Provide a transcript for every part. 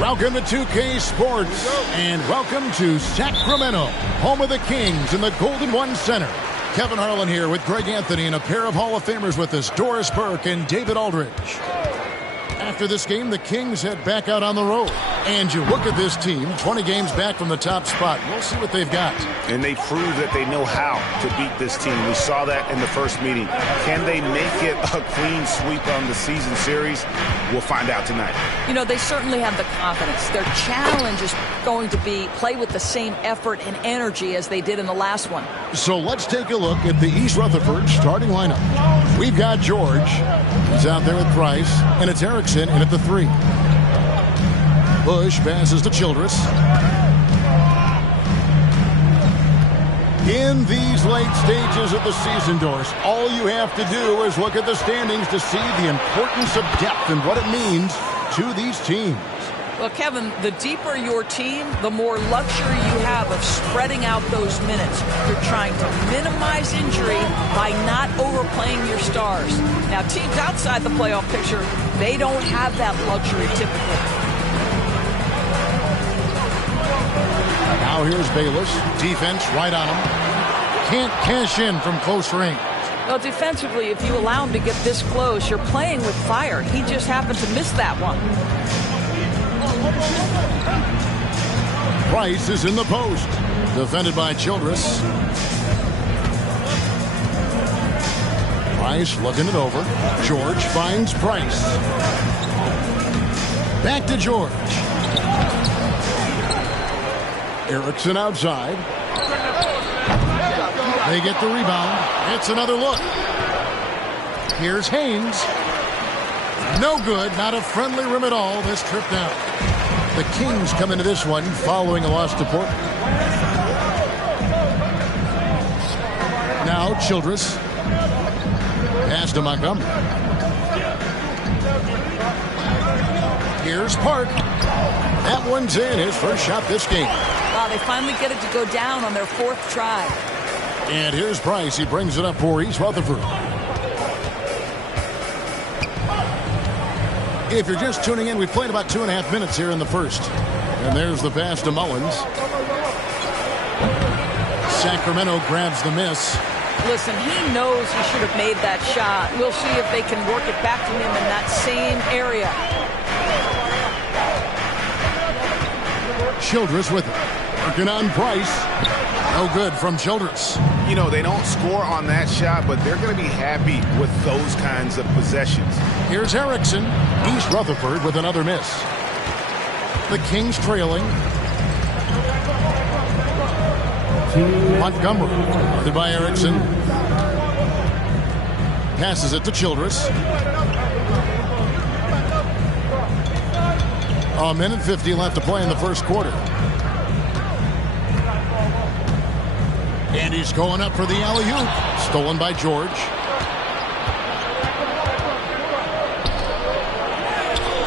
Welcome to 2K Sports, and welcome to Sacramento, home of the Kings in the Golden One Center. Kevin Harlan here with Greg Anthony and a pair of Hall of Famers with us, Doris Burke and David Aldridge. After this game, the Kings head back out on the road. And you look at this team, 20 games back from the top spot. We'll see what they've got. And they prove that they know how to beat this team. We saw that in the first meeting. Can they make it a clean sweep on the season series? We'll find out tonight. You know, they certainly have the confidence. Their challenge is going to be play with the same effort and energy as they did in the last one. So let's take a look at the East Rutherford starting lineup. We've got George. He's out there with Price. And it's Erickson in at the 3. Bush passes to Childress. In these late stages of the season, Doris, all you have to do is look at the standings to see the importance of depth and what it means to these teams. Well, Kevin, the deeper your team, the more luxury you have of spreading out those minutes. You're trying to minimize injury by not overplaying your stars. Now, teams outside the playoff picture, they don't have that luxury typically. Now here's Bayless. Defense right on him. Can't cash in from close range. Well, defensively, if you allow him to get this close, you're playing with fire. He just happened to miss that one. Price is in the post. Defended by Childress. Price looking it over. George finds Price. Back to George. Erickson outside. They get the rebound. It's another look. Here's Haynes. No good. Not a friendly rim at all this trip down. The Kings come into this one following a loss to Portland. Now Childress. Pass to Montgomery. Here's Park. That one's in. His first shot this game. Wow, they finally get it to go down on their 4th try. And here's Price. He brings it up for East Rutherford. If you're just tuning in, we played about 2.5 minutes here in the first. And there's the pass to Mullins. Sacramento grabs the miss. Listen, he knows he should have made that shot. We'll see if they can work it back to him in that same area. Childress with it. Working on Price. No good from Childress. You know, they don't score on that shot, but they're going to be happy with those kinds of possessions. Here's Erickson. East Rutherford with another miss. The Kings trailing. Montgomery. Guarded by Erickson. Passes it to Childress. A minute 50 left to play in the first quarter. And he's going up for the alley-oop. Stolen by George.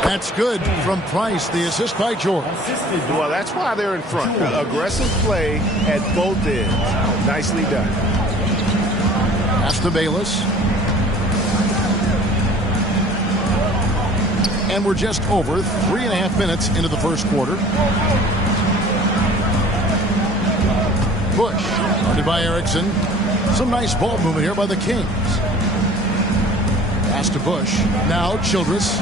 That's good from Price. The assist by George. Well, that's why they're in front. Aggressive play at both ends. Nicely done. That's to Bayless. And we're just over 3.5 minutes into the first quarter. Bush, guarded by Erickson. Some nice ball movement here by the Kings. Pass to Bush. Now Childress.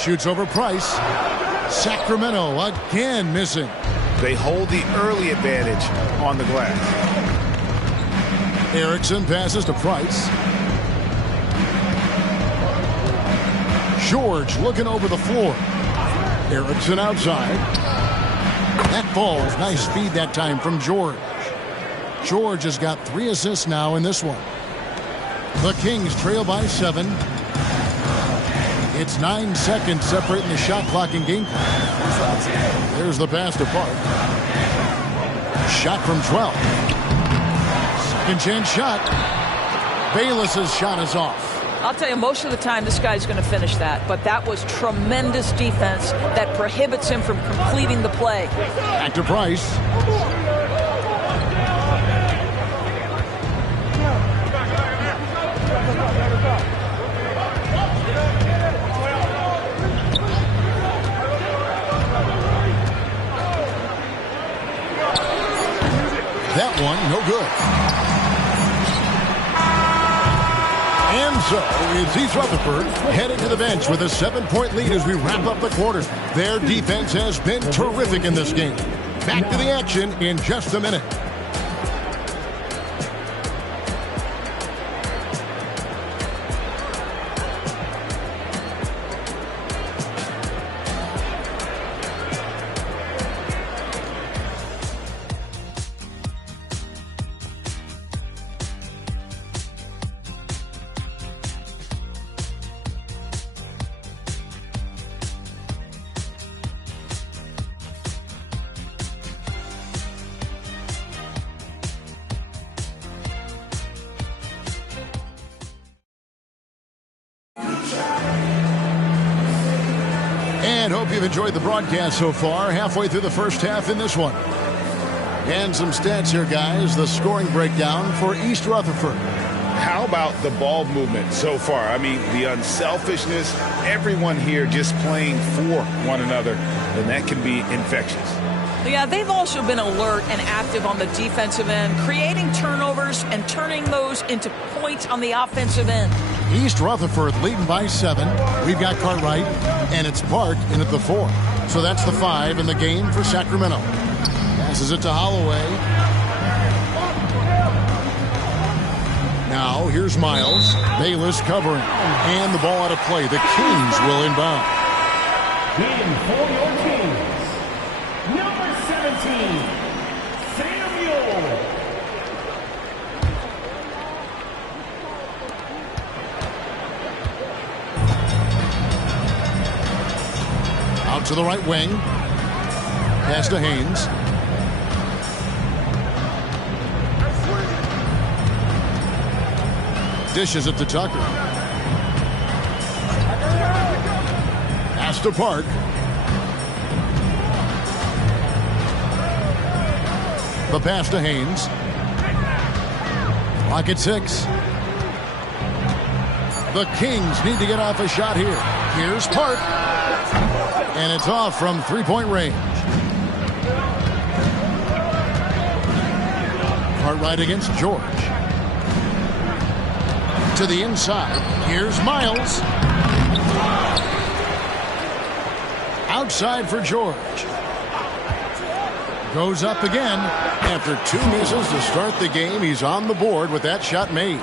Shoots over Price. Sacramento again missing. They hold the early advantage on the glass. Erickson passes to Price. George looking over the floor. Erickson outside. That ball's nice speed that time from George. George has got 3 assists now in this one. The Kings trail by 7. It's 9 seconds separating the shot clock and game clock. There's the pass to Park. Shot from 12. Second chance shot. Bayless's shot is off. I'll tell you, most of the time this guy's going to finish that, but that was tremendous defense that prohibits him from completing the play. Back to Price. So it's East Rutherford heading to the bench with a 7-point lead as we wrap up the quarter. Their defense has been terrific in this game. Back to the action in just a minute. And hope you've enjoyed the broadcast so far. Halfway through the first half in this one. And some stats here, guys. The scoring breakdown for East Rutherford. How about the ball movement so far? I mean, the unselfishness, everyone here just playing for one another, and that can be infectious. Yeah, they've also been alert and active on the defensive end, creating turnovers and turning those into points on the offensive end. East Rutherford leading by 7. We've got Cartwright, and it's Park in at the 4. So that's the 5 in the game for Sacramento. Passes it to Holloway. Now here's Miles. Bayless covering. And the ball out of play. The Kings will inbound. In for your Kings, number 17, Samuel. Out to the right wing. Pass to Haynes. Dishes it to Tucker. Pass to Park. The pass to Haynes. Clock at 6. The Kings need to get off a shot here. Here's Park. And it's off from three-point range. Cartwright against George. To the inside. Here's Miles. Outside for George. Goes up again. After 2 misses to start the game, he's on the board with that shot made.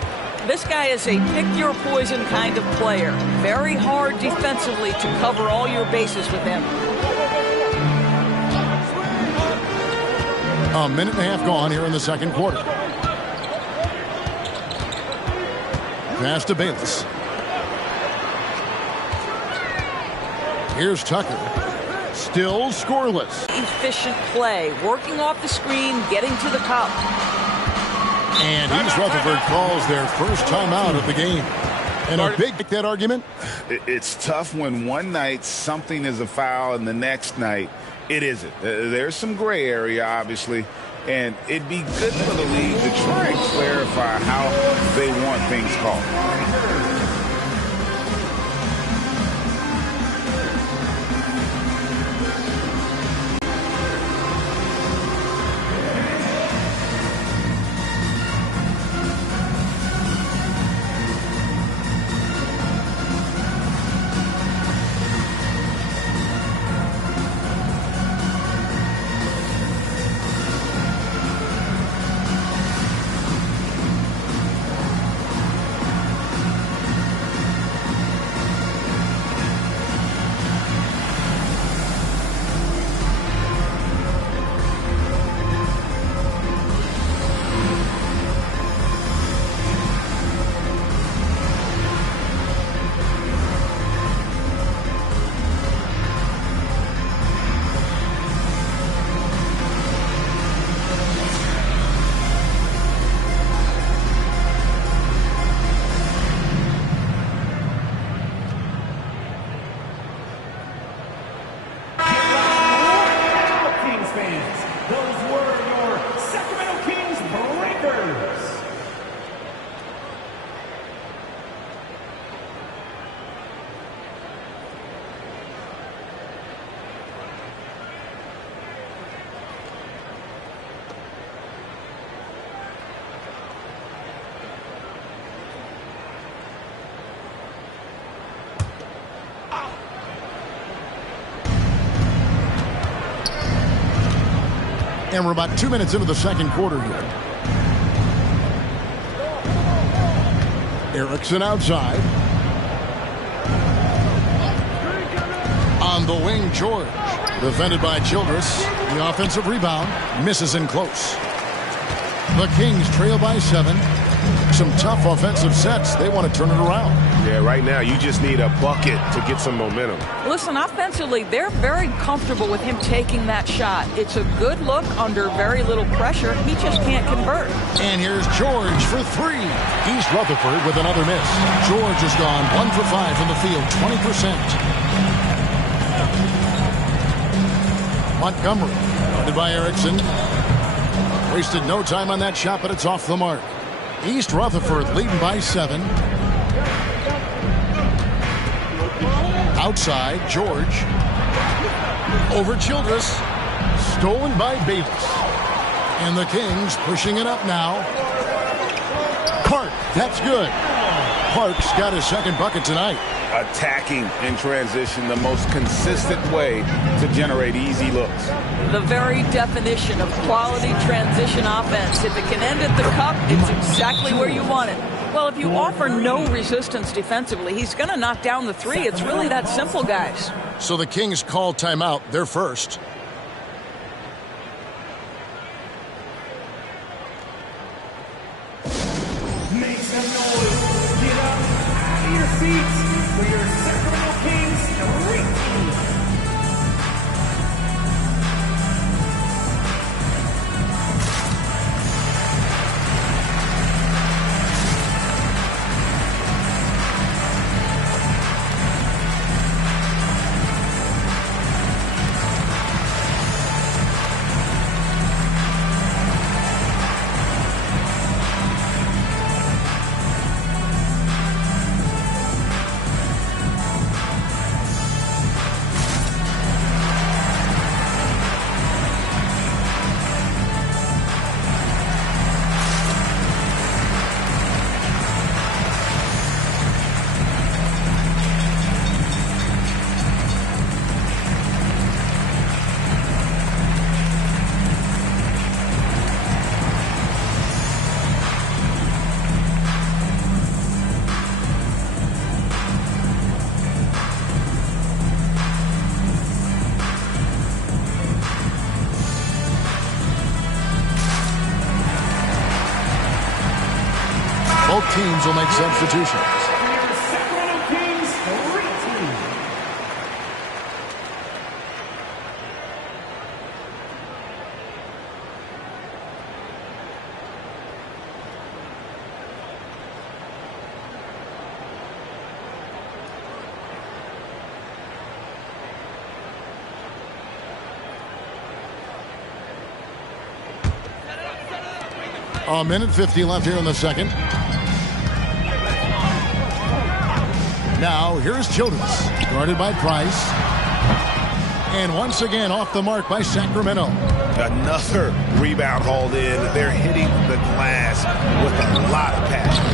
This guy is a pick-your-poison kind of player. Very hard defensively to cover all your bases with him. A minute and a half gone here in the second quarter. Pass to Bayless. Here's Tucker. Still scoreless. Efficient play, working off the screen, getting to the cup. And East Rutherford calls their first timeout of the game. And a big that argument. It's tough when one night something is a foul and the next night it isn't. There's some gray area, obviously, and it'd be good for the league to try and clarify how they want things called. And we're about 2 minutes into the second quarter here. Erickson outside. On the wing, George. Defended by Childress. The offensive rebound misses in close. The Kings trail by 7. Some tough offensive sets. They want to turn it around. Yeah, right now you just need a bucket to get some momentum. Listen, offensively, they're very comfortable with him taking that shot. It's a good look under very little pressure. He just can't convert. And here's George for 3. East Rutherford with another miss. George has gone 1 for 5 from the field, 20%. Montgomery, guarded by Erickson. Wasted no time on that shot, but it's off the mark. East Rutherford leading by 7. Outside, George. Over Childress. Stolen by Bayless. And the Kings pushing it up now. Park, that's good. Park's got his second bucket tonight. Attacking in transition, the most consistent way to generate easy looks. The very definition of quality transition offense. If it can end at the cup, it's exactly where you want it. Well, if you offer no resistance defensively, he's going to knock down the 3. It's really that simple, guys. So the Kings call timeout. They're first. Make some noise. Get up out of your seats for your Sacramento Kings Street Team. Both teams will make substitutions. Sacramento Kings Street Team. A minute 50 left here in the second. Now, here's Childress, guarded by Price. And once again, off the mark by Sacramento. Another rebound hauled in. They're hitting the glass with a lot of passion.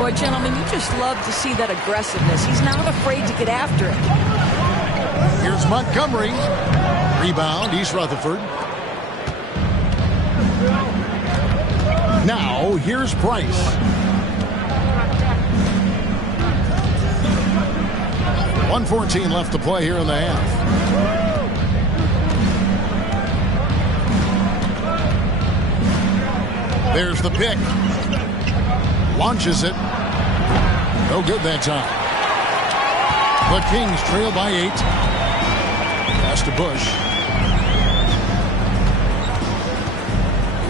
Boy, gentlemen, you just love to see that aggressiveness. He's not afraid to get after it. Here's Montgomery. Rebound, East Rutherford. Now, here's Price. 1:14 left to play here in the half. There's the pick. Launches it. No good that time. The Kings trail by 8. Pass to Bush.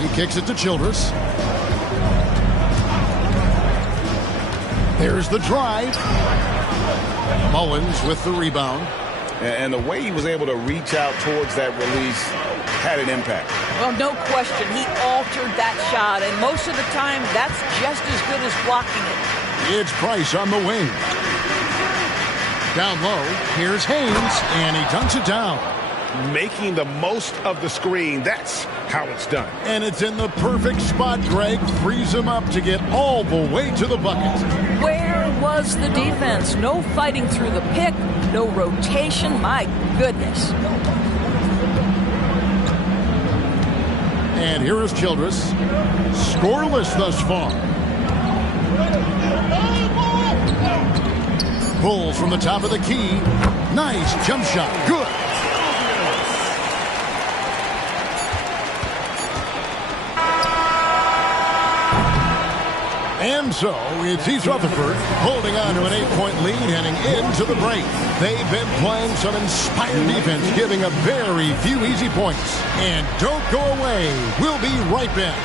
He kicks it to Childress. There's the drive. Mullins with the rebound. And the way he was able to reach out towards that release had an impact. Well, no question. He altered that shot, and most of the time, that's just as good as blocking it. It's Price on the wing. Down low, here's Haynes, and he dunks it down. Making the most of the screen. That's how it's done. And it's in the perfect spot. Greg frees him up to get all the way to the bucket. Where was the defense? No fighting through the pick, no rotation. My goodness. And here is Childress. Scoreless thus far. Pulls from the top of the key. Nice jump shot. Good. And so it's East Rutherford holding on to an 8-point lead heading into the break. They've been playing some inspired defense, giving up very few easy points. And don't go away. We'll be right back.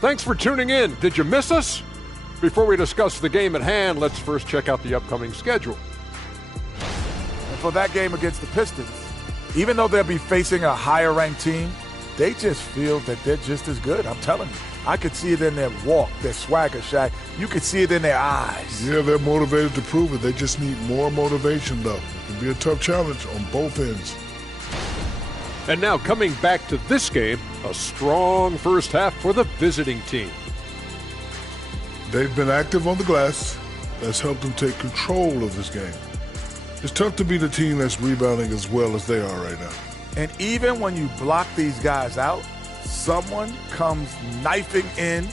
Thanks for tuning in. Did you miss us? Before we discuss the game at hand, let's first check out the upcoming schedule. And for that game against the Pistons, even though they'll be facing a higher-ranked team, they just feel that they're just as good. I'm telling you. I could see it in their walk, their swagger, Shaq. You could see it in their eyes. Yeah, they're motivated to prove it. They just need more motivation, though. It can be a tough challenge on both ends. And now coming back to this game, a strong first half for the visiting team. They've been active on the glass. That's helped them take control of this game. It's tough to beat a team that's rebounding as well as they are right now. And even when you block these guys out, someone comes knifing in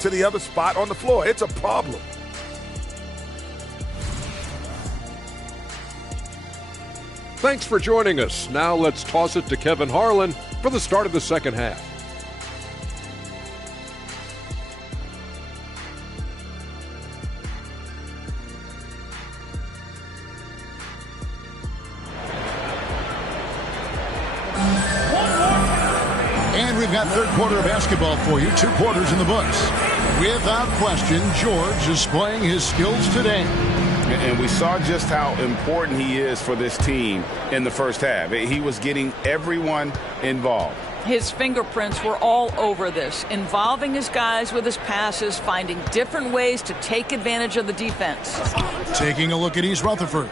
to the other spot on the floor. It's a problem. Thanks for joining us. Now let's toss it to Kevin Harlan for the start of the second half. And we've got third quarter of basketball for you. 2 quarters in the books. Without question, George is displaying his skills today. And we saw just how important he is for this team in the first half. He was getting everyone involved. His fingerprints were all over this, involving his guys with his passes, finding different ways to take advantage of the defense. Taking a look at East Rutherford.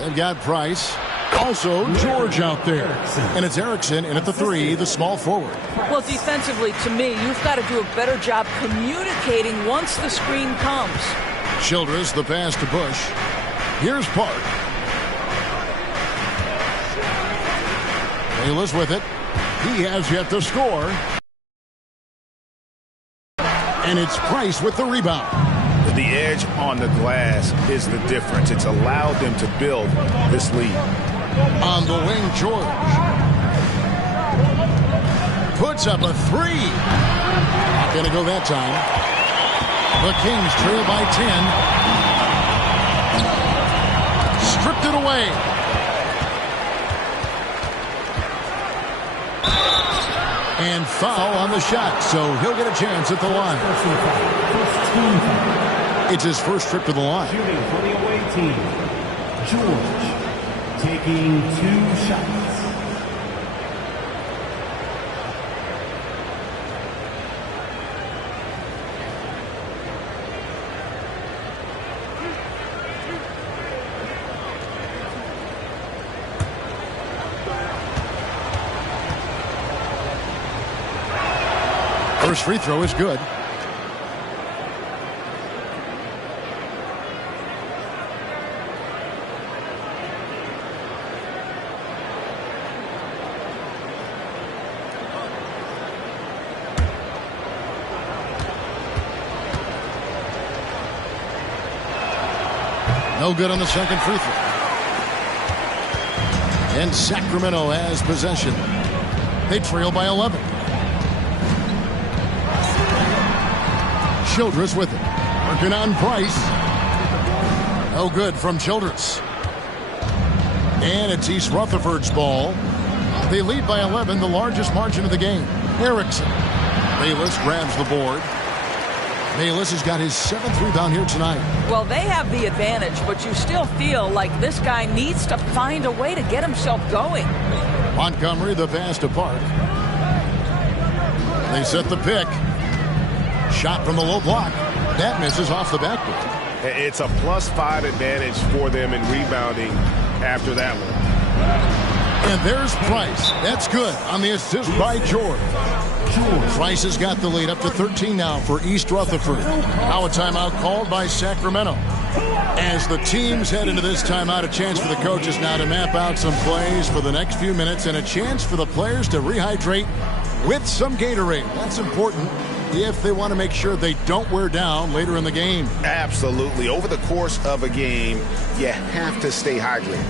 They've got Price. Also, George out there. And it's Erickson in at the 3, the small forward. Well, defensively, to me, you've got to do a better job communicating once the screen comes. Childress, the pass to Bush. Here's Park. Bayless with it. He has yet to score. And it's Price with the rebound. The edge on the glass is the difference. It's allowed them to build this lead. On the wing, George. Puts up a 3. Not going to go that time. The Kings trail by 10. stripped it away. And foul on the shot, so he'll get a chance at the line. It's his first trip to the line. Shooting for the away team, George, taking 2 shots. First free throw is good. No good on the second free throw. And Sacramento has possession. They trail by 11. Childress with it. Working on Price. No good from Childress. And it's East Rutherford's ball. They lead by 11, the largest margin of the game. Erickson. Bayless grabs the board. Bayless has got his 7th rebound here tonight. Well, they have the advantage, but you still feel like this guy needs to find a way to get himself going. Montgomery, the pass to Park. They set the pick. Shot from the low block. That misses off the backboard. It's a +5 advantage for them in rebounding after that one. And there's Price. That's good on the assist by George. Price has got the lead up to 13 now for East Rutherford. Now a timeout called by Sacramento. As the teams head into this timeout, a chance for the coaches now to map out some plays for the next few minutes and a chance for the players to rehydrate with some Gatorade. That's important if they want to make sure they don't wear down later in the game. Absolutely. Over the course of a game, you have to stay hydrated.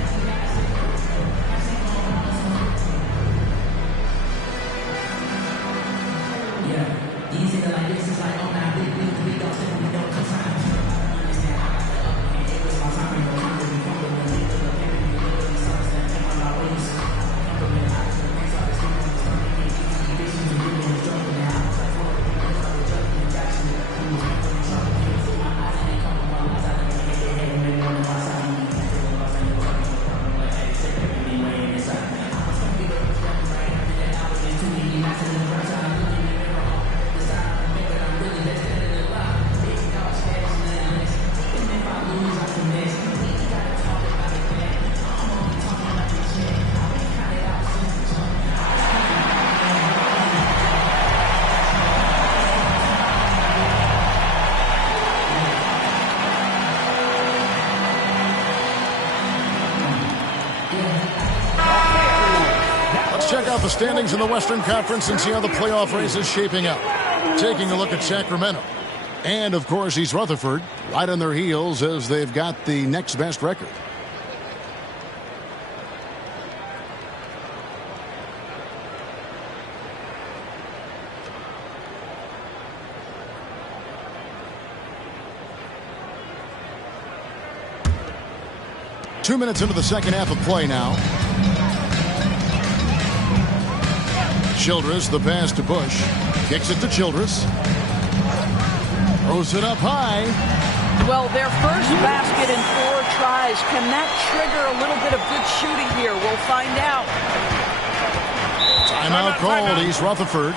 Check out the standings in the Western Conference and see how the playoff race is shaping up. Taking a look at Sacramento. And, of course, East Rutherford right on their heels as they've got the next best record. Two minutes into the second half of play now. Childress, the pass to Bush. Kicks it to Childress. Throws it up high. Well, their first basket in 4 tries. Can that trigger a little bit of good shooting here? We'll find out. Timeout called, East Rutherford.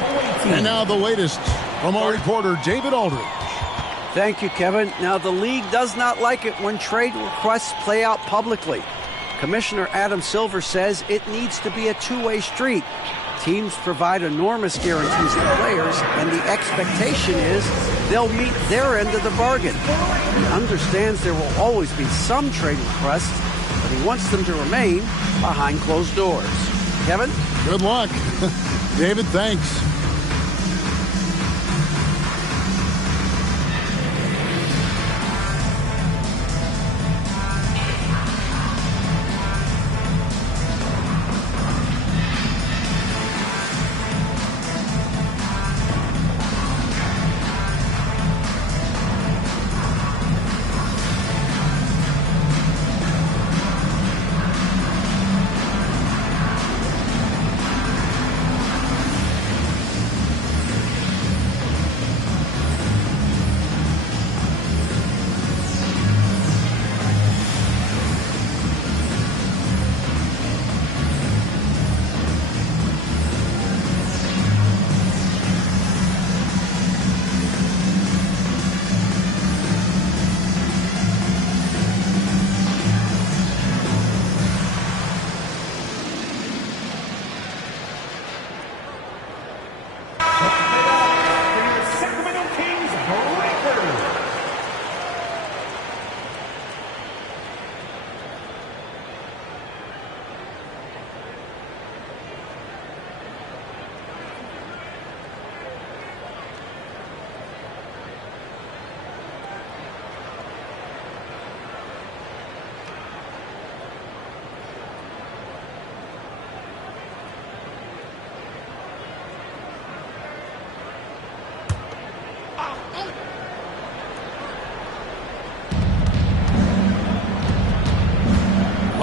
And now the latest from our reporter, David Aldridge. Thank you, Kevin. Now, the league does not like it when trade requests play out publicly. Commissioner Adam Silver says it needs to be a two-way street. Teams provide enormous guarantees to players, and the expectation is they'll meet their end of the bargain. He understands there will always be some trade requests, but he wants them to remain behind closed doors. Kevin? Good luck. David, thanks.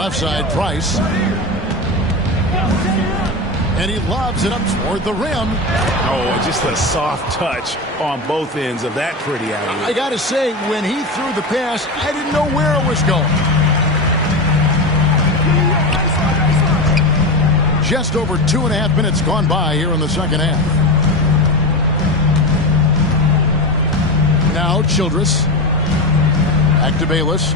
Left side, Price. And he lobs it up toward the rim. Oh, just a soft touch on both ends of that pretty alley. I got to say, when he threw the pass, I didn't know where it was going. Just over 2.5 minutes gone by here in the second half. Now Childress. Back to Bayless.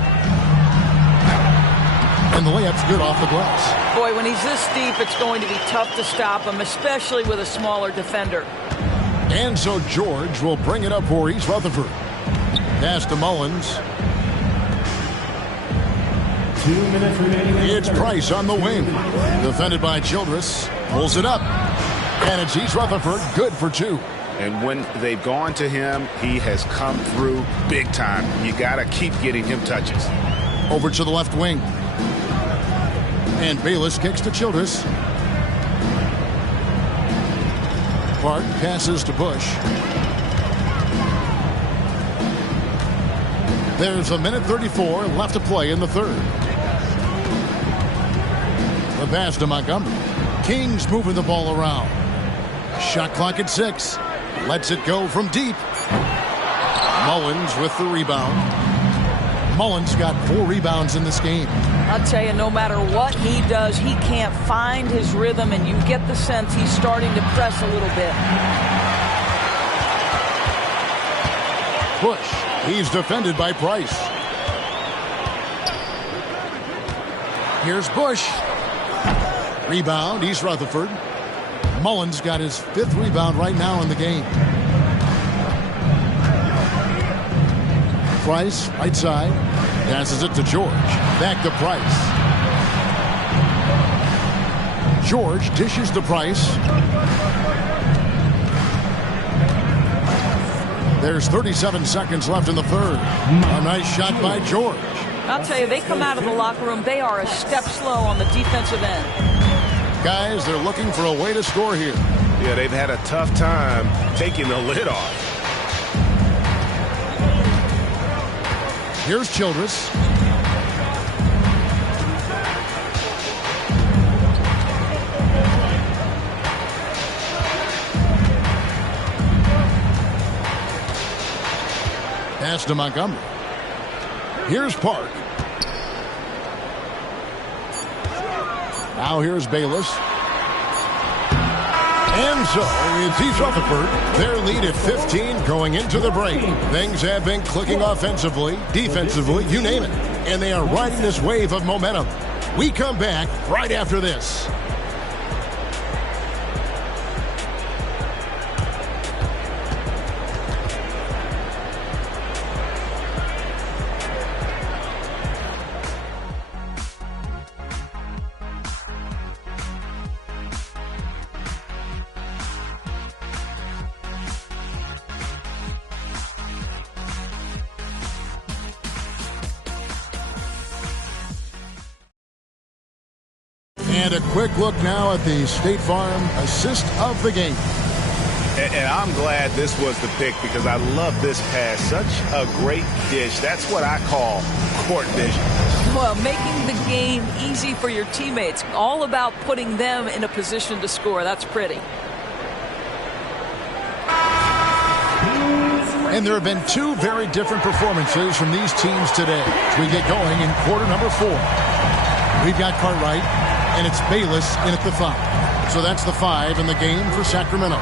And the layup's good off the glass. Boy, when he's this deep, it's going to be tough to stop him, especially with a smaller defender. And so George will bring it up for East Rutherford. Pass to Mullins. 2 minutes remaining. It's Price on the wing. Defended by Childress. Pulls it up. And it's East Rutherford, good for 2. And when they've gone to him, he has come through big time. You got to keep getting him touches. Over to the left wing. And Bayless kicks to Childress. Clark passes to Bush. There's 1:34 left to play in the third. The pass to Montgomery. Kings moving the ball around. Shot clock at 6. Lets it go from deep. Mullins with the rebound. Mullins got 4 rebounds in this game. I'll tell you, no matter what he does, he can't find his rhythm, and you get the sense he's starting to press a little bit. Bush. He's defended by Price. Here's Bush. Rebound, East Rutherford. Mullins got his 5th rebound right now in the game. Price, right side. Passes it to George. Back to Price. George dishes to Price. There's 37 seconds left in the third. A nice shot by George. I'll tell you, they come out of the locker room, they are a step slow on the defensive end. Guys, they're looking for a way to score here. Yeah, they've had a tough time taking the lid off. Here's Childress. Pass to Montgomery. Here's Park. Now here's Bayless. And so it's East Rutherford. Their lead at 15 going into the break. Things have been clicking offensively, defensively, you name it. And they are riding this wave of momentum. We come back right after this. And a quick look now at the State Farm assist of the game. And I'm glad this was the pick because I love this pass. Such a great dish. That's what I call court vision. Well, making the game easy for your teammates. All about putting them in a position to score. That's pretty. And there have been 2 very different performances from these teams today as we get going in quarter number 4. We've got Cartwright, and it's Bayless in at the 5. So that's the 5 in the game for Sacramento.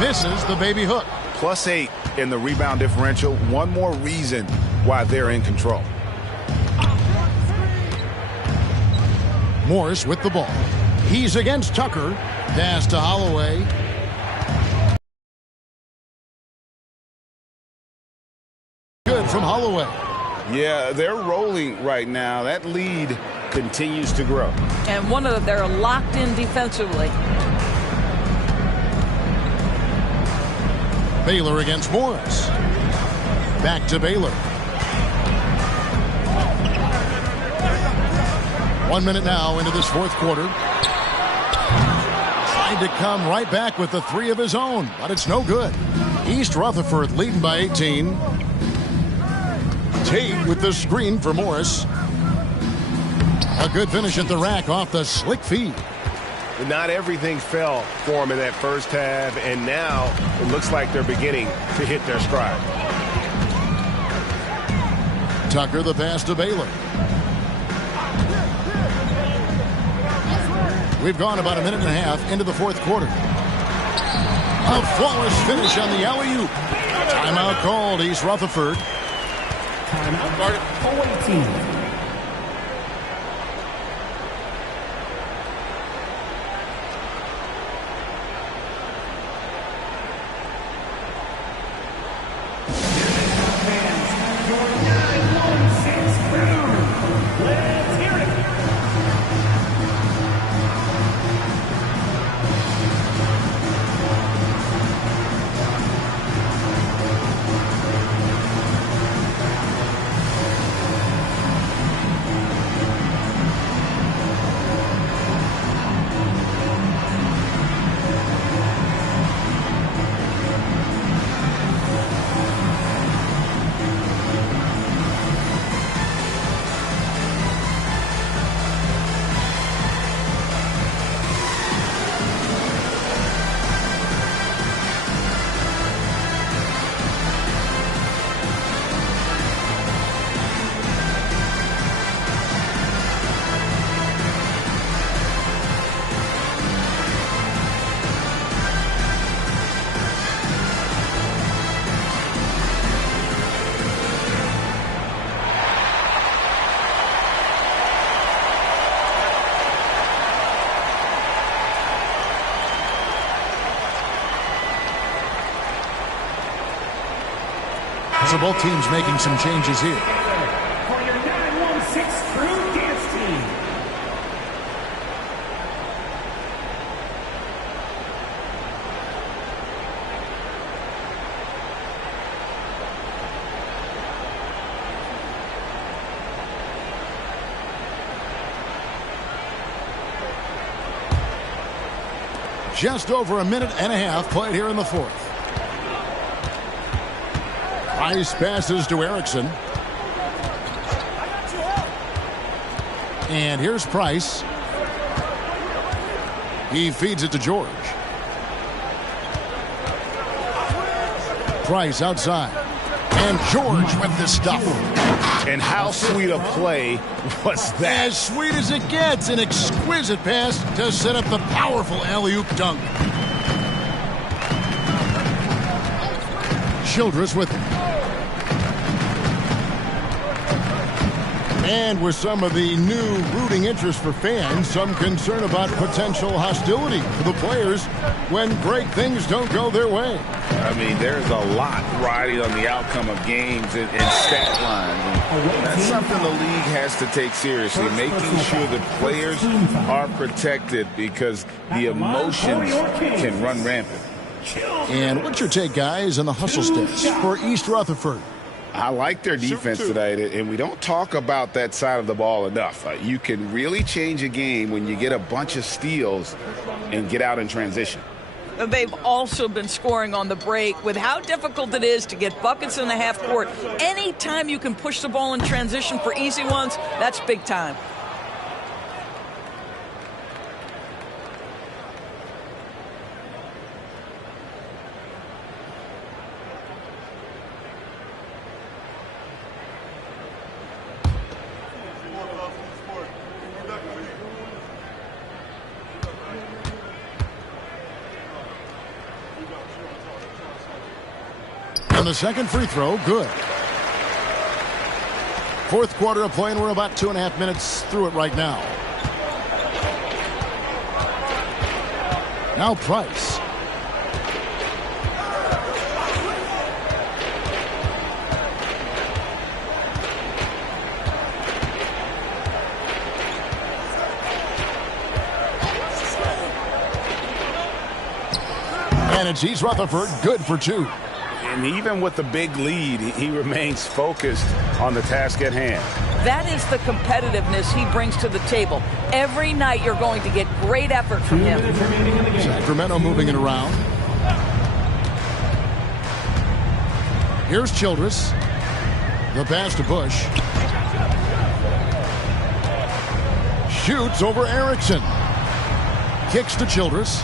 This is the baby hook. +8 in the rebound differential. One more reason why they're in control. Morris with the ball. He's against Tucker. Pass to Holloway. Good from Holloway. Yeah, they're rolling right now. That lead continues to grow. And they're locked in defensively. Baylor against Morris. Back to Baylor. 1 minute now into this fourth quarter. Trying to come right back with the 3 of his own, but it's no good. East Rutherford leading by 18. Tate with the screen for Morris. A good finish at the rack off the slick feed. But not everything fell for them in that first half, and now it looks like they're beginning to hit their stride. Tucker the pass to Baylor. We've gone about a minute and a half into the fourth quarter. A flawless finish on the alley-oop. Timeout called, East Rutherford. Timeout. Full 18. So both teams making some changes here. For your 916 crew dance team. Just over a minute and a half played here in the fourth. Price passes to Erickson. And here's Price. He feeds it to George. Price outside. And George with the stuff. And how sweet a play was that? As sweet as it gets. An exquisite pass to set up the powerful alley-oop dunk. Childress with it. And with some of the new rooting interest for fans, some concern about potential hostility for the players when great things don't go their way. I mean, there's a lot riding on the outcome of games and stat lines. And that's something the league has to take seriously, making sure the players are protected because the emotions can run rampant. And what's your take, guys, on the hustle stats for East Rutherford? I like their defense tonight, and we don't talk about that side of the ball enough. You can really change a game when you get a bunch of steals and get out in transition. They've also been scoring on the break. With how difficult it is to get buckets in the half court, anytime you can push the ball in transition for easy ones, that's big time. And the second free throw, good. Fourth quarter of play, and we're about 2.5 minutes through it right now. Now Price. And it's East Rutherford, good for two. And even with the big lead, he remains focused on the task at hand. That is the competitiveness he brings to the table. Every night you're going to get great effort from him. Sacramento moving it around. Here's Childress. The pass to Bush. Shoots over Erickson. Kicks to Childress.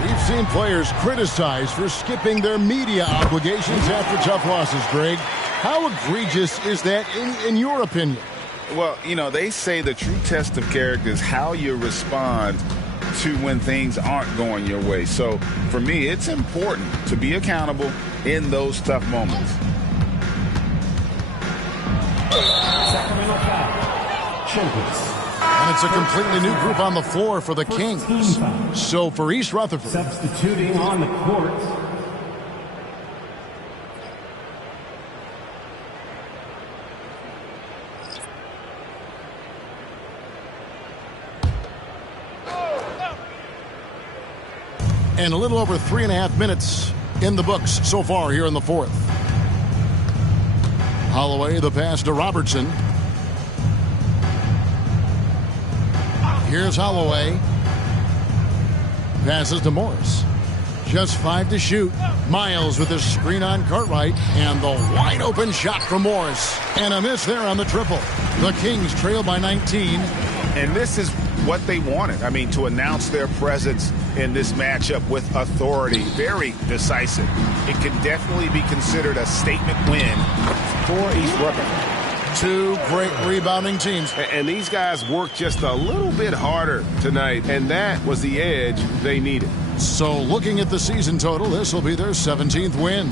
We've seen players criticized for skipping their media obligations after tough losses, Greg. How egregious is that in your opinion? Well, you know, they say the true test of character is how you respond to when things aren't going your way. So, for me, it's important to be accountable in those tough moments. Sacramento foul. Childress. And it's a completely new group on the floor for the Kings. So for East Rutherford. Substituting on the court. And a little over 3.5 minutes in the books so far here in the fourth. Holloway, the pass to Robertson. Here's Holloway. Passes to Morris. Just 5 to shoot. Miles with his screen on Cartwright. And the wide open shot from Morris. And a miss there on the triple. The Kings trail by 19. And this is what they wanted. I mean, to announce their presence in this matchup with authority. Very decisive. It can definitely be considered a statement win for East Rutherford. Two great rebounding teams. And these guys worked just a little bit harder tonight, and that was the edge they needed. So looking at the season total, this will be their 17th win.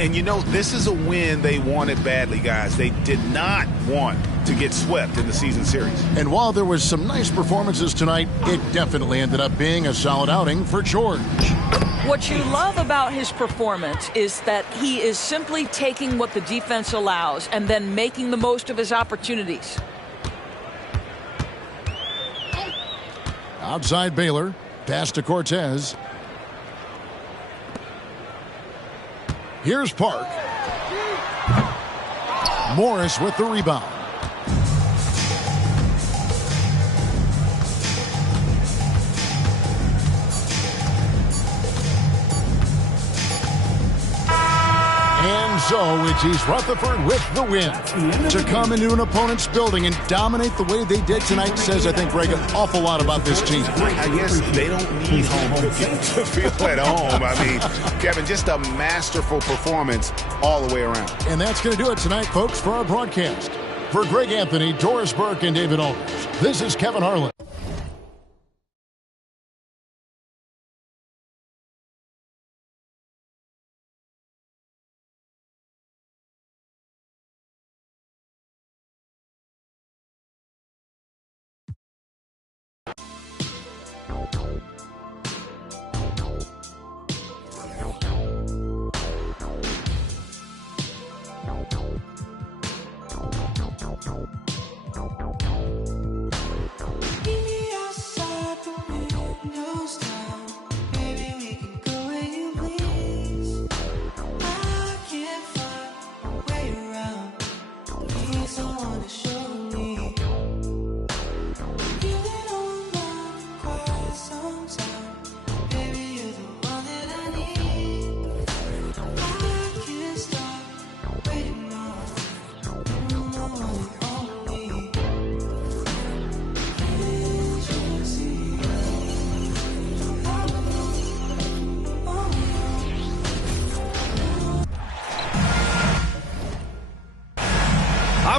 And you know, this is a win they wanted badly, guys. They did not want to get swept in the season series. And while there was some nice performances tonight, it definitely ended up being a solid outing for George. What you love about his performance is that he is simply taking what the defense allows and then making the most of his opportunities. Outside Baylor. Pass to Cortez. Here's Park. Morris with the rebound. And so it's East Rutherford with the win. To come into an opponent's building and dominate the way they did tonight says, I think, Greg, an awful lot about this team. I guess they don't need home to feel at home. I mean, Kevin, just a masterful performance all the way around. And that's going to do it tonight, folks, for our broadcast. For Greg Anthony, Doris Burke, and David Aldridge, this is Kevin Harlan.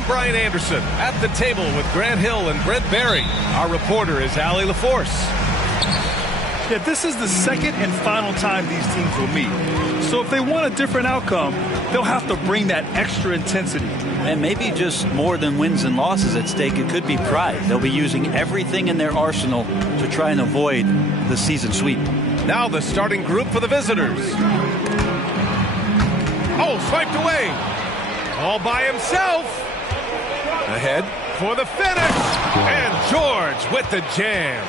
Brian Anderson at the table with Grant Hill and Brent Berry. Our reporter is Allie LaForce. Yeah, this is the second and final time these teams will meet. So if they want a different outcome, they'll have to bring that extra intensity. And maybe just more than wins and losses at stake. It could be pride. They'll be using everything in their arsenal to try and avoid the season sweep. Now the starting group for the visitors. Oh, swiped away. All by himself. Ahead for the finish. And George with the jam.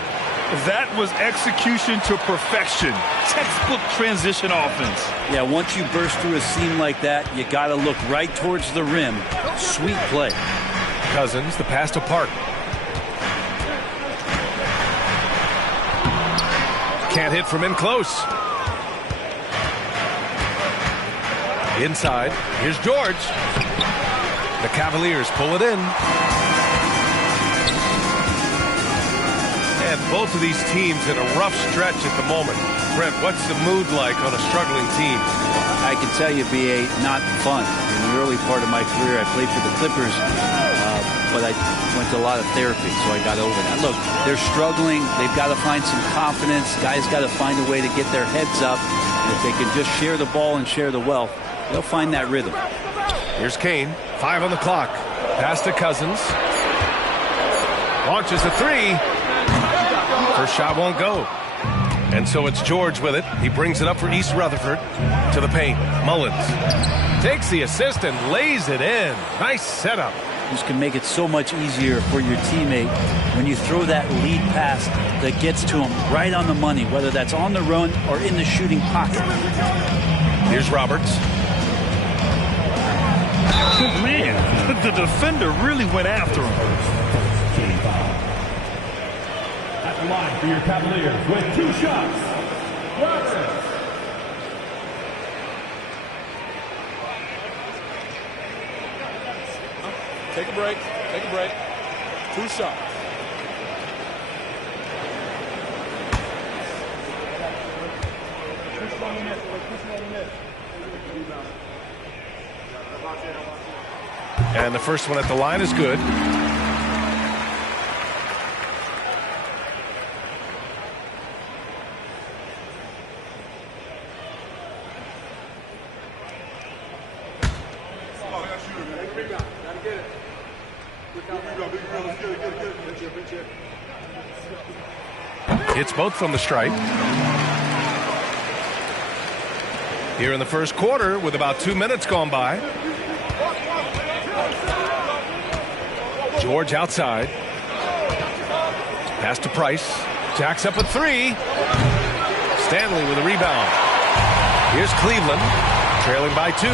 That was execution to perfection. Textbook transition offense. Yeah, once you burst through a seam like that, you got to look right towards the rim. Sweet play. Cousins, the pass to Park. Can't hit from in close. Inside, here's George. The Cavaliers pull it in. And both of these teams in a rough stretch at the moment. Brent, what's the mood like on a struggling team? I can tell you, B.A., not fun. In the early part of my career, I played for the Clippers, but I went to a lot of therapy, so I got over that. Look, they're struggling. They've got to find some confidence. Guys got to find a way to get their heads up. And if they can just share the ball and share the wealth, they'll find that rhythm. Here's Kane. 5 on the clock. Pass to Cousins. Launches a 3. First shot won't go. And so it's George with it. He brings it up for East Rutherford to the paint. Mullins takes the assist and lays it in. Nice setup. This can make it so much easier for your teammate when you throw that lead pass that gets to him right on the money, whether that's on the run or in the shooting pocket. Here's Roberts. Man, the defender really went after him. At the line for your Cavaliers with 2 shots. Roberts. Take a break. Take a break. 2 shots. And the first one at the line is good. Hits both from the stripe. Here in the first quarter with about 2 minutes gone by. George outside. Pass to Price. Jacks up a 3. Stanley with a rebound. Here's Cleveland. Trailing by 2.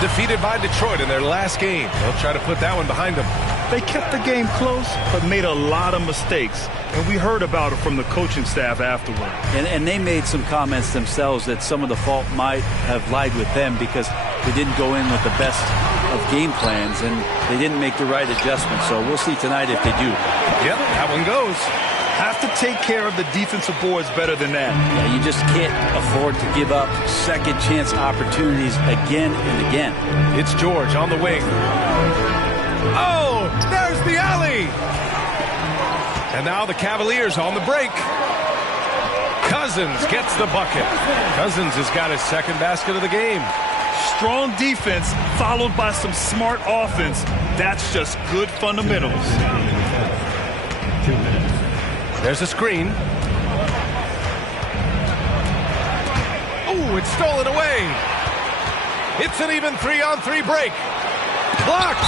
Defeated by Detroit in their last game. They'll try to put that one behind them. They kept the game close, but made a lot of mistakes. And we heard about it from the coaching staff afterward. And they made some comments themselves that some of the fault might have lied with them because they didn't go in with the best of game plans and they didn't make the right adjustments. So we'll see tonight if they do. Yep, that one goes. Have to take care of the defensive boards better than that. Yeah, you just can't afford to give up second chance opportunities again and again. It's George on the wing. Oh, there's the alley. And now the Cavaliers on the break. Cousins gets the bucket. Cousins has got his second basket of the game. Strong defense followed by some smart offense. That's just good fundamentals. 2 minutes. There's a screen. Ooh, it's stolen away. It's an even 3-on-3 break. Blocked.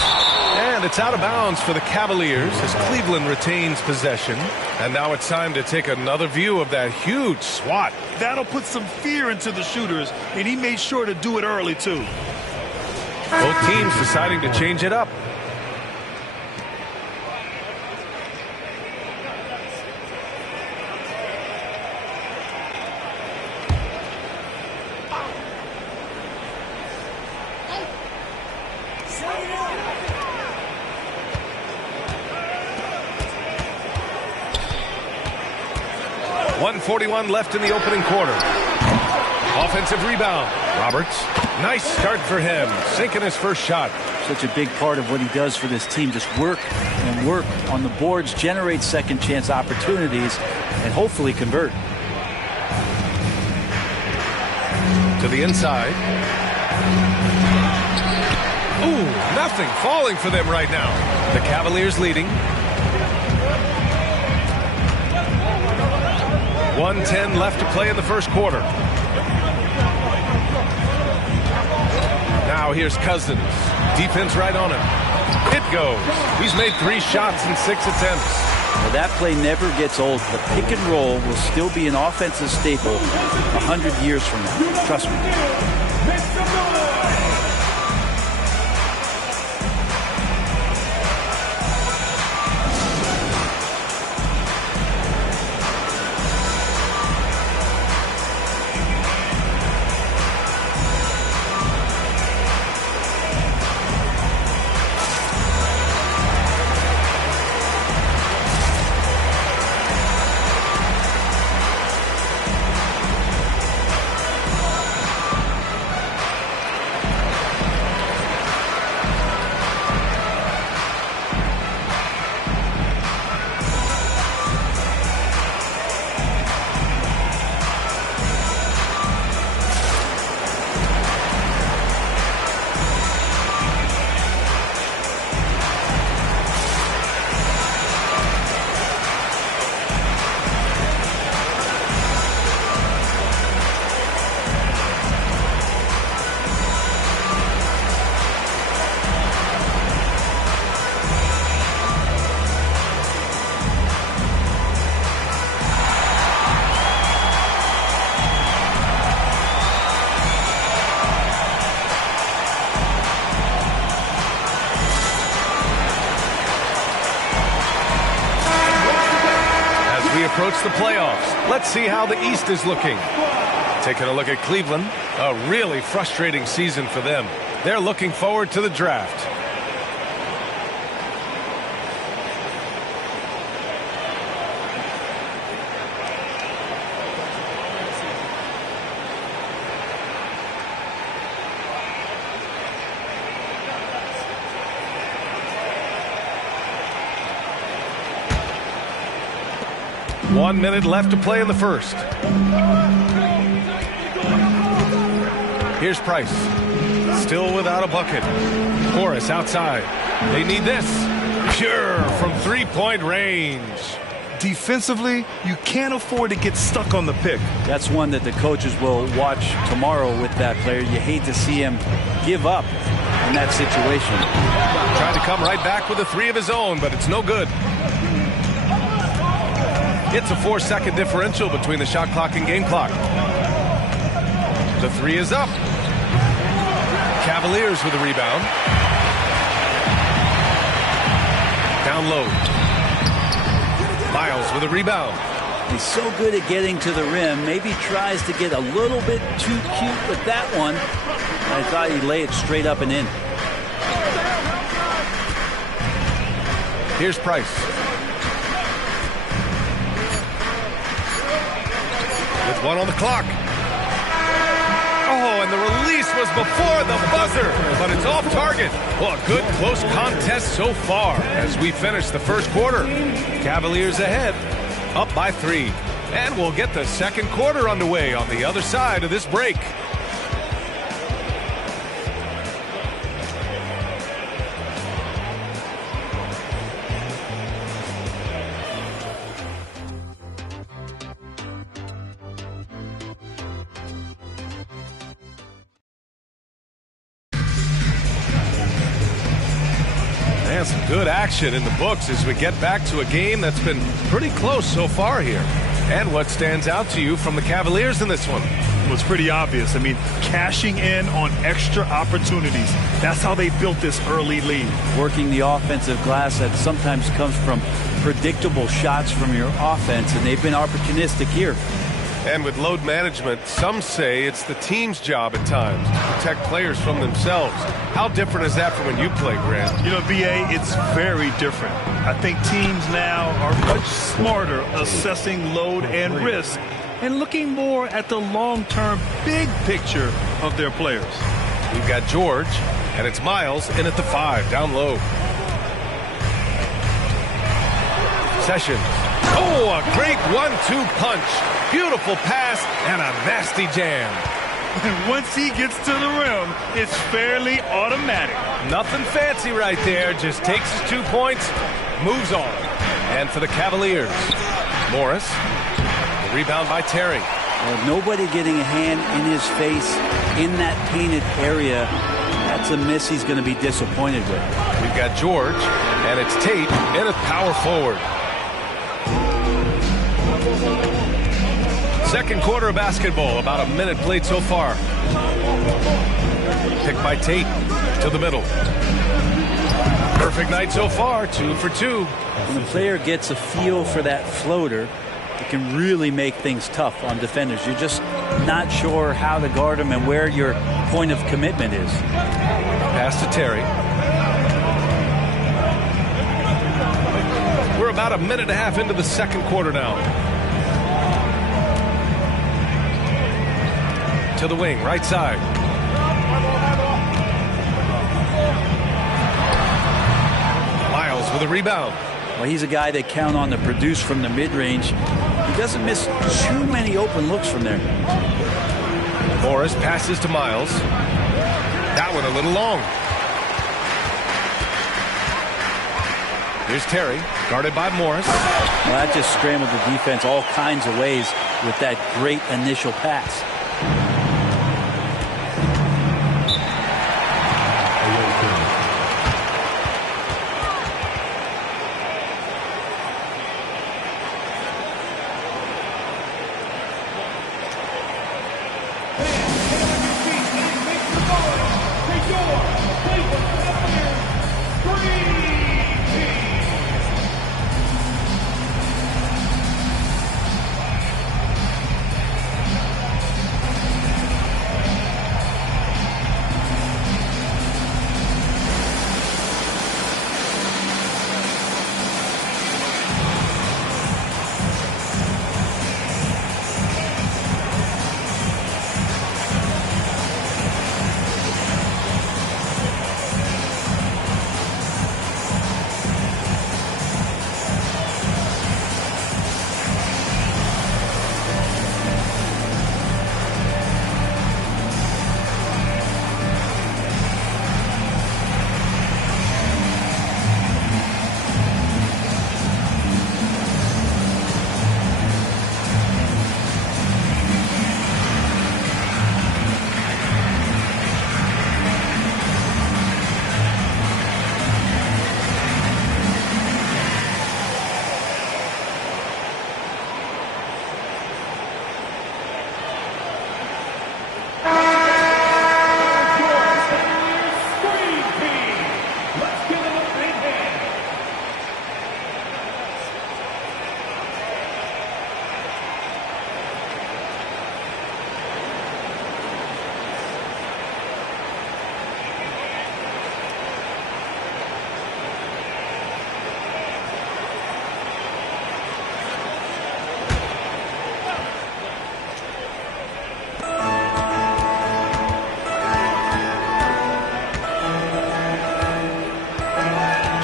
And it's out of bounds for the Cavaliers as Cleveland retains possession. And now it's time to take another view of that huge swat. That'll put some fear into the shooters, and he made sure to do it early, too. Both teams deciding to change it up. .141 left in the opening quarter. Offensive rebound. Roberts. Nice start for him. Sinking his first shot. Such a big part of what he does for this team. Just work and work on the boards, generate second chance opportunities, and hopefully convert. To the inside. Ooh, nothing falling for them right now. The Cavaliers leading. 1:10 left to play in the first quarter. Now here's Cousins. Defense right on him. It goes. He's made 3 shots in 6 attempts. Well, that play never gets old. The pick and roll will still be an offensive staple 100 years from now. Trust me. approach the playoffs. Let's see how the East is looking. Taking a look at Cleveland, a really frustrating season for them. They're looking forward to the draft. One minute left to play in the first. Here's Price. Still without a bucket. Morris outside. They need this. Pure from three-point range. Defensively, you can't afford to get stuck on the pick. That's one that the coaches will watch tomorrow with that player. You hate to see him give up in that situation. Trying to come right back with a three of his own, but it's no good. It's a 4-second differential between the shot clock and game clock. The three is up. Cavaliers with a rebound. Down low. Miles with a rebound. He's so good at getting to the rim. Maybe tries to get a little bit too cute with that one. I thought he'd lay it straight up and in. Here's Price. With one on the clock. Oh, and the release was before the buzzer, but it's off target. Well, a good close contest so far as we finish the first quarter. Cavaliers ahead, up by 3. And we'll get the second quarter underway on the other side of this break. And some good action in the books as we get back to a game that's been pretty close so far here. And what stands out to you from the Cavaliers in this one? Well, it's pretty obvious. I mean, cashing in on extra opportunities. That's how they built this early lead. Working the offensive glass that sometimes comes from predictable shots from your offense, and they've been opportunistic here. And with load management, some say it's the team's job at times to protect players from themselves. How different is that from when you play, Grant? You know, B.A., it's very different. I think teams now are much smarter assessing load and risk and looking more at the long-term big picture of their players. We've got George, and it's Miles in at the 5, down low. Sessions. Oh, a great 1-2 punch. Beautiful pass and a nasty jam. And once he gets to the rim, it's fairly automatic. Nothing fancy right there. Just takes his 2 points, moves on. And for the Cavaliers, Morris. The rebound by Terry. Well, nobody getting a hand in his face in that painted area. That's a miss he's going to be disappointed with. We've got George, and it's Tate in a power forward. Second quarter of basketball, about a minute played so far. Picked by Tate to the middle. Perfect night so far, 2 for 2. When the player gets a feel for that floater, it can really make things tough on defenders. You're just not sure how to guard them and where your point of commitment is. Pass to Terry. We're about a minute and a half into the second quarter now. To the wing, right side. Miles with a rebound. Well, he's a guy they count on to produce from the mid-range. He doesn't miss too many open looks from there. Morris passes to Miles. That one a little long. Here's Terry, guarded by Morris. Well, that just scrambled the defense all kinds of ways with that great initial pass.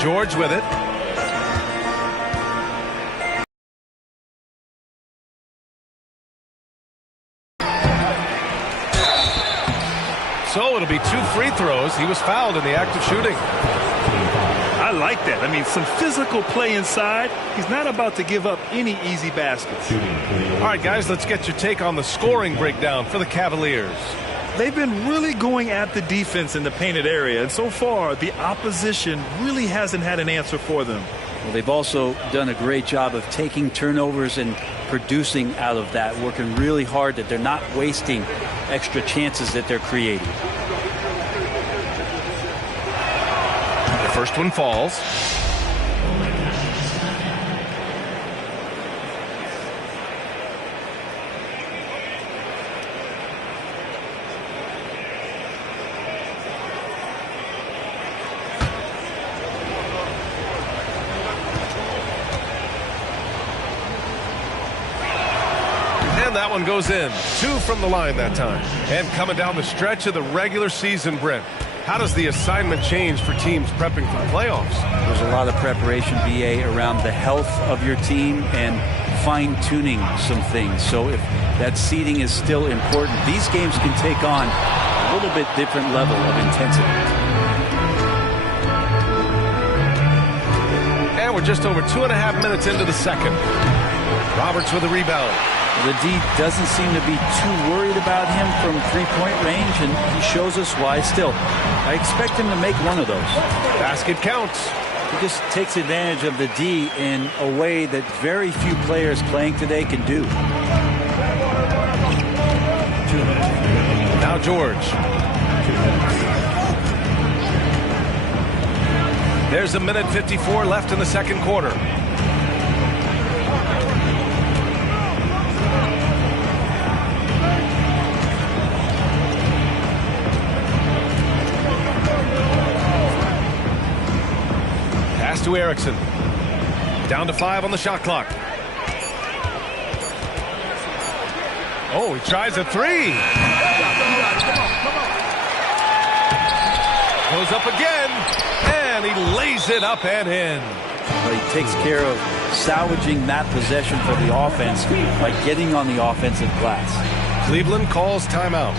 George with it. So it'll be 2 free throws. He was fouled in the act of shooting. I like that. I mean, some physical play inside. He's not about to give up any easy baskets. All right, guys, let's get your take on the scoring breakdown for the Cavaliers. They've been really going at the defense in the painted area, and so far the opposition really hasn't had an answer for them. Well, they've also done a great job of taking turnovers and producing out of that, working really hard that they're not wasting extra chances that they're creating. The first one falls. That one goes in. 2 from the line that time. And coming down the stretch of the regular season, Brent, how does the assignment change for teams prepping for the playoffs? There's a lot of preparation, BA, around the health of your team and fine-tuning some things. So if that seeding is still important, these games can take on a little bit different level of intensity. And we're just over 2.5 minutes into the second. Roberts with a rebound. The D doesn't seem to be too worried about him from three-point range, and he shows us why. Still, I expect him to make one of those. Basket counts. He just takes advantage of the D in a way that very few players playing today can do. Now George. There's 1:54 left in the second quarter. To Erickson. Down to 5 on the shot clock. Oh, he tries a 3. Goes up again, and he lays it up and in. Well, he takes care of salvaging that possession for the offense by getting on the offensive glass. Cleveland calls timeout.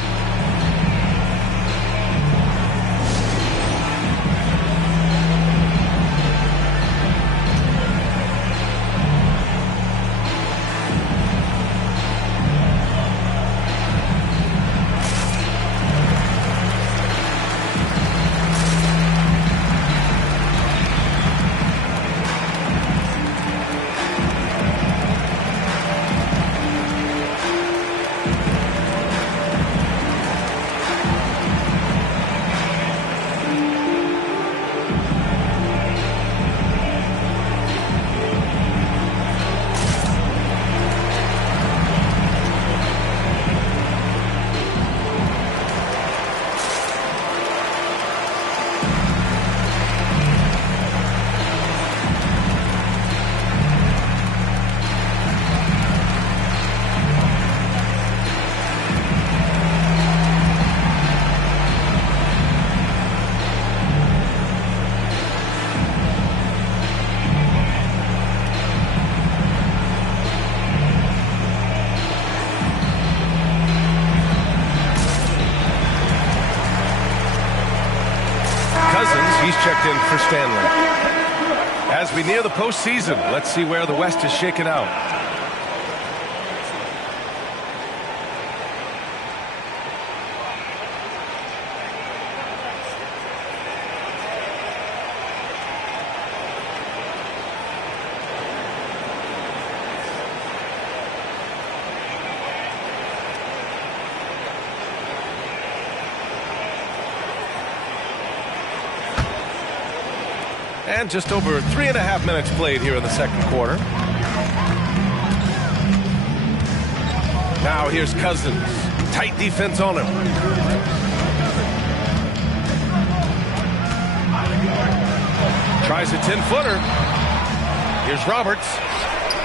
Checked in for Stanley. As we near the postseason, let's see where the West is shaken out. And just over 3.5 minutes played here in the second quarter. Now here's Cousins. Tight defense on him. Tries a 10-footer. Here's Roberts.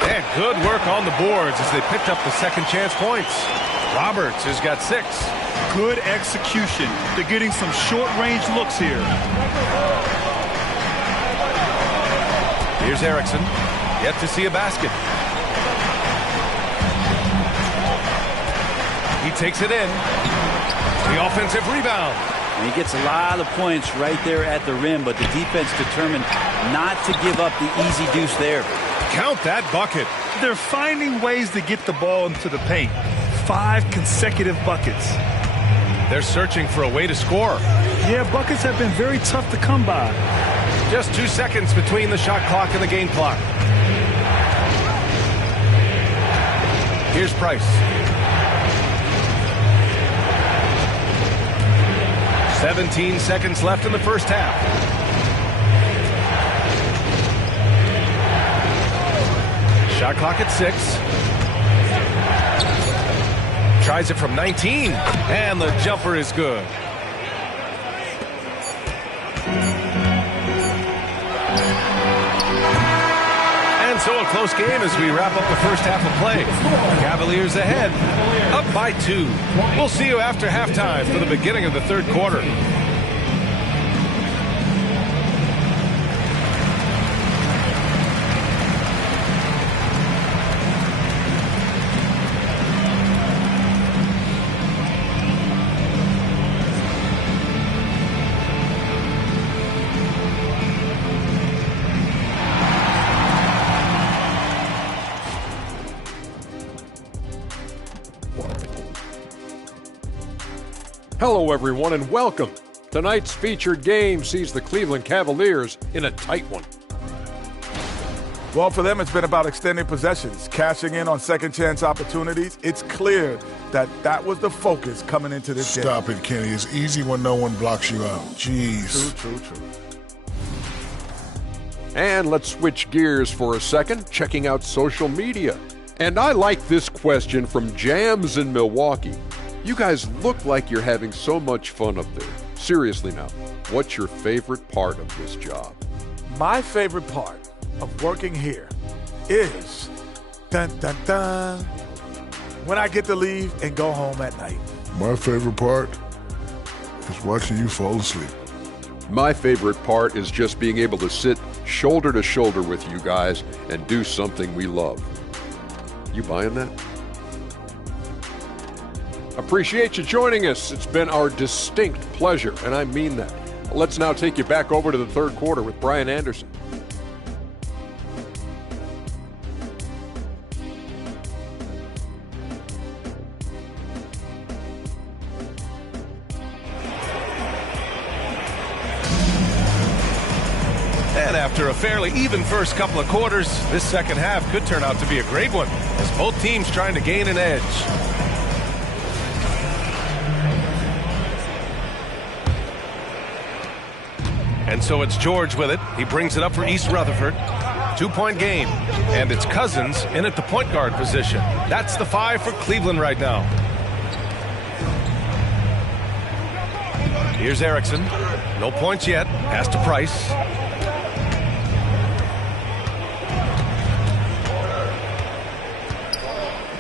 And good work on the boards as they picked up the second chance points. Roberts has got 6. Good execution. They're getting some short-range looks here. Here's Erickson. Yet to see a basket. He takes it in. The offensive rebound. And he gets a lot of points right there at the rim, but the defense determined not to give up the easy deuce there. Count that bucket. They're finding ways to get the ball into the paint. 5 consecutive buckets. They're searching for a way to score. Yeah, buckets have been very tough to come by. Just 2 seconds between the shot clock and the game clock. Here's Price. 17 seconds left in the first half. Shot clock at 6. Tries it from 19, and the jumper is good. And so a close game as we wrap up the first half of play. Cavaliers ahead, up by 2. We'll see you after halftime for the beginning of the third quarter. Hello, everyone, and welcome. Tonight's featured game sees the Cleveland Cavaliers in a tight one. Well, for them, it's been about extending possessions, cashing in on second-chance opportunities. It's clear that was the focus coming into this game. Stop it, Kenny. It's easy when no one blocks you out. Jeez. True. And let's switch gears for a second, checking out social media. And I like this question from Jams in Milwaukee. You guys look like you're having so much fun up there. Seriously now, what's your favorite part of this job? My favorite part of working here is when I get to leave and go home at night. My favorite part is watching you fall asleep. My favorite part is just being able to sit shoulder to shoulder with you guys and do something we love. You buying that? Appreciate you joining us. It's been our distinct pleasure, and I mean that. Let's now take you back over to the third quarter with Brian Anderson. And after a fairly even first couple of quarters, this second half could turn out to be a great one as both teams trying to gain an edge. And so it's George with it. He brings it up for East Rutherford. 2-point game. And it's Cousins in at the point guard position. That's the 5 for Cleveland right now. Here's Erickson. No points yet. Pass to Price.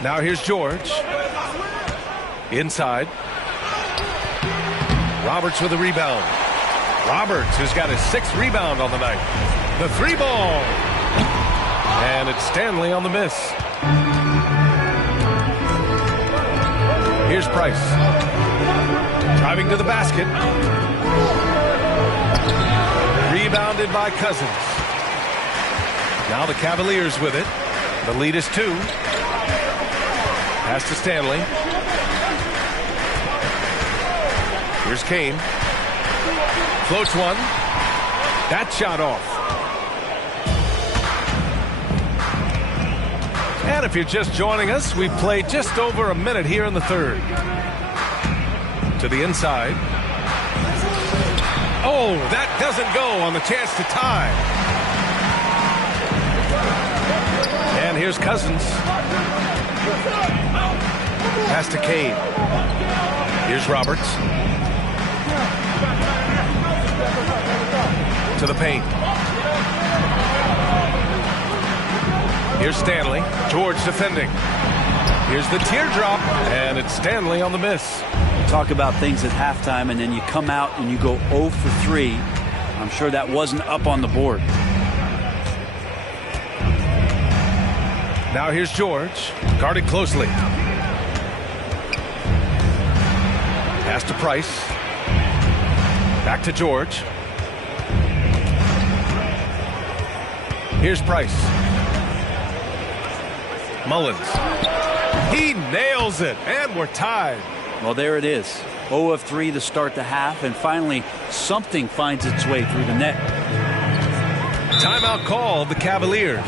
Now here's George. Inside. Roberts with a rebound. Roberts, who's got his 6th rebound on the night. The 3-ball. And it's Stanley on the miss. Here's Price. Driving to the basket. Rebounded by Cousins. Now the Cavaliers with it. The lead is 2. Pass to Stanley. Here's Kane. Floats one. That shot off. And if you're just joining us, we've played just over a minute here in the third. To the inside. Oh, that doesn't go on the chance to tie. And here's Cousins. Pass to Cade. Here's Roberts. To the paint. Here's Stanley. George defending. Here's the teardrop, and it's Stanley on the miss. Talk about things at halftime, and then you come out and you go 0 for 3. I'm sure that wasn't up on the board. Now here's George, guarded closely. Pass to Price. Back to George. Here's Price. Mullins. He nails it, and we're tied. Well, there it is. 0 of 3 to start the half, and finally something finds its way through the net. Timeout call, the Cavaliers.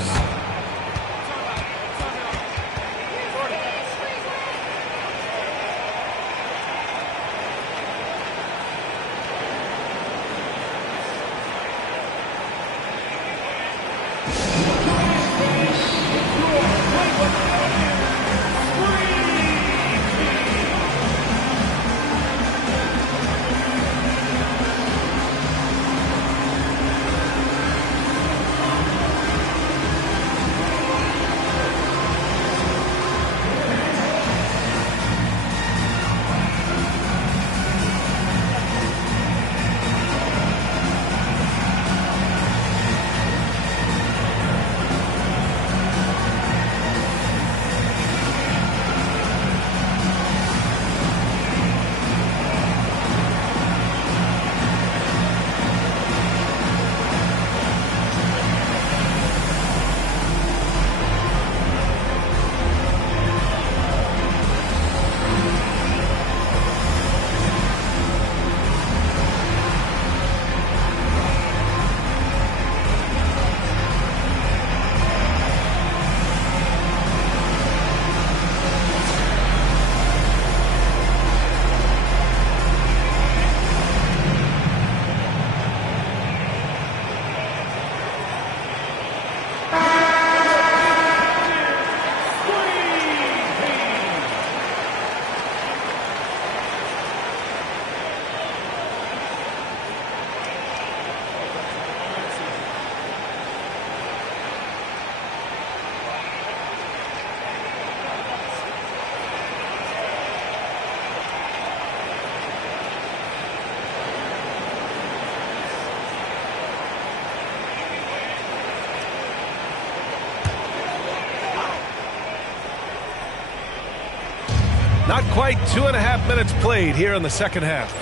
Not quite 2.5 minutes played here in the second half.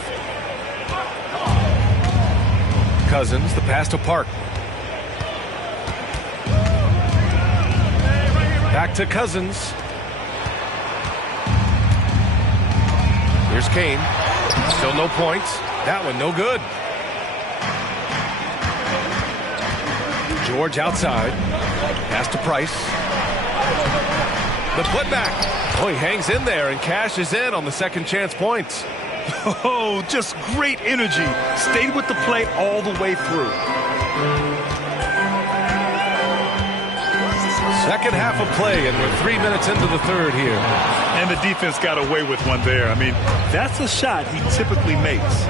Cousins, the pass to Park. Back to Cousins. Here's Kane. Still no points. That one no good. George outside. Pass to Price. The putback. Oh, he hangs in there and cashes in on the second chance points. Oh, just great energy. Stayed with the play all the way through. Second half of play, and we're 3 minutes into the third here. And the defense got away with one there. I mean, that's a shot he typically makes.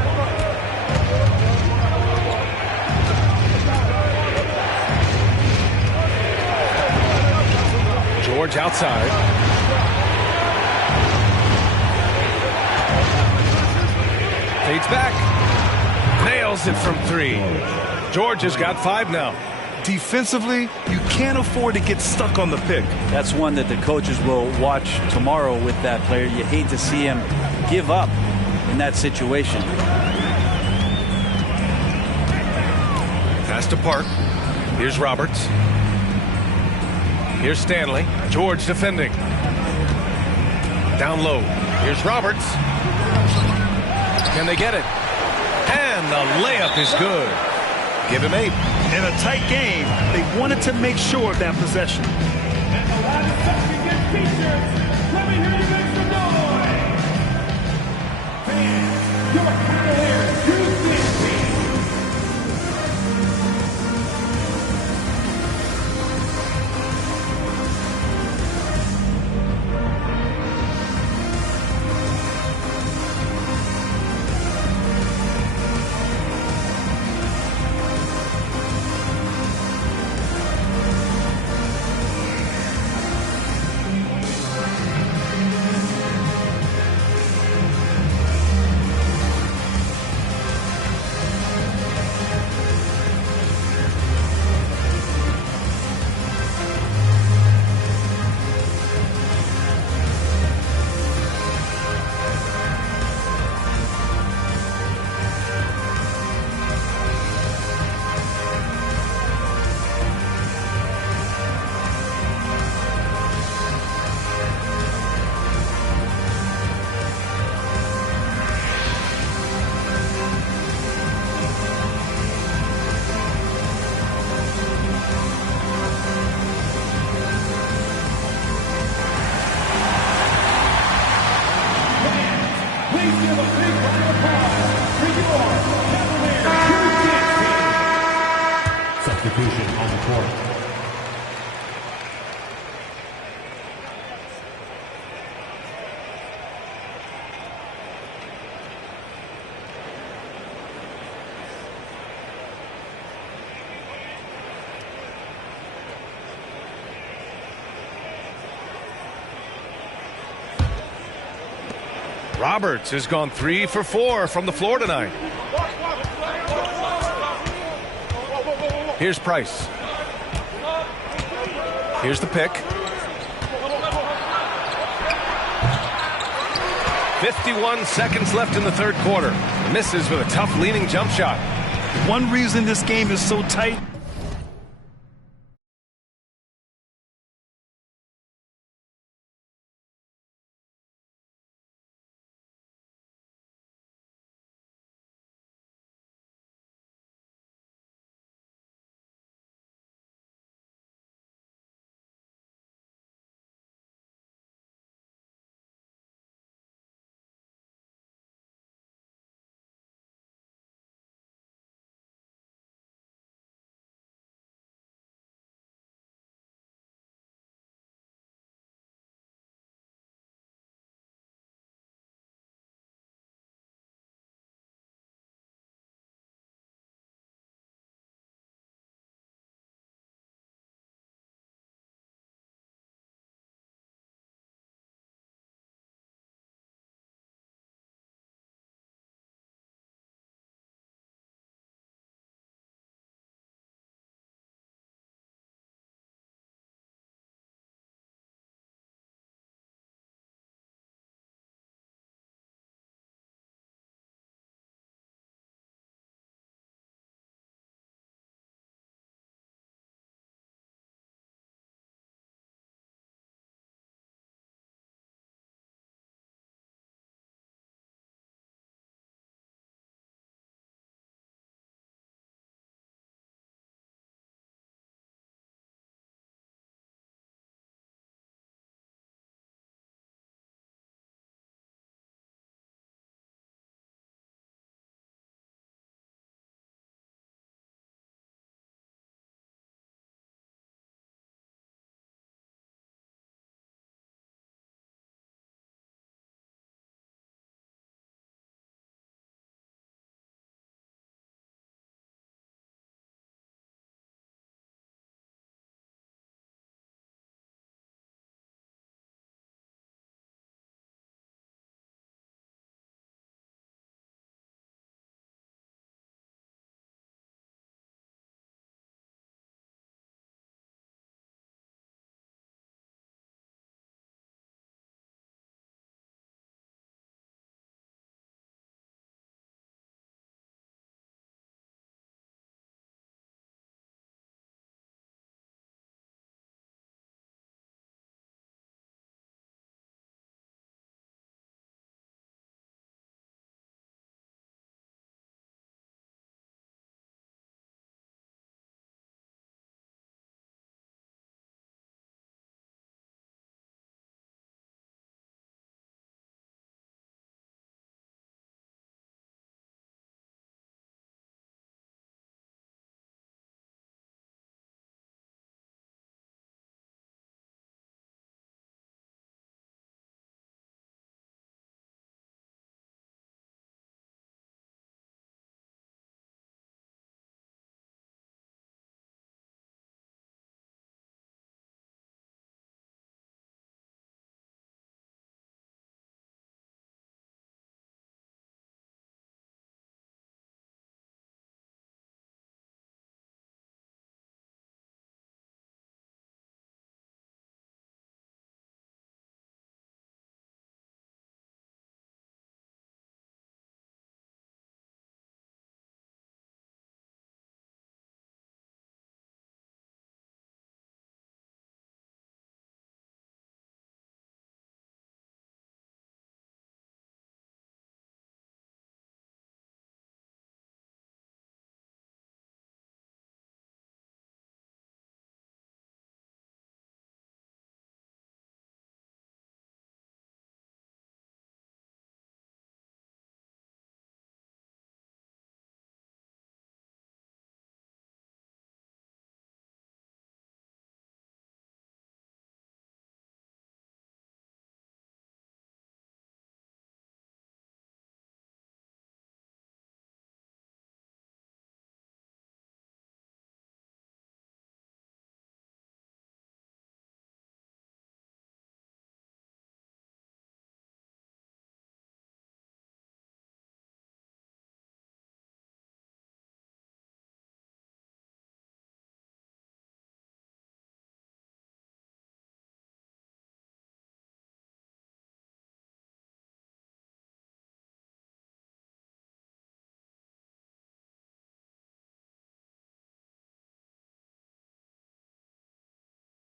George outside. Fades back. Nails it from 3. George has got 5 now. Defensively, you can't afford to get stuck on the pick. That's one that the coaches will watch tomorrow with that player. You hate to see him give up in that situation. Pass to Park. Here's Roberts. Here's Stanley. George defending. Down low. Here's Roberts. Can they get it? And the layup is good. Give him 8. In a tight game, they wanted to make sure of that possession. And the last second gets featured. Let me hear you make some noise. Fans, your Cavaliers, Houston team. Roberts has gone 3 for 4 from the floor tonight. Here's Price. Here's the pick. 51 seconds left in the third quarter. Misses with a tough leaning jump shot. One reason this game is so tight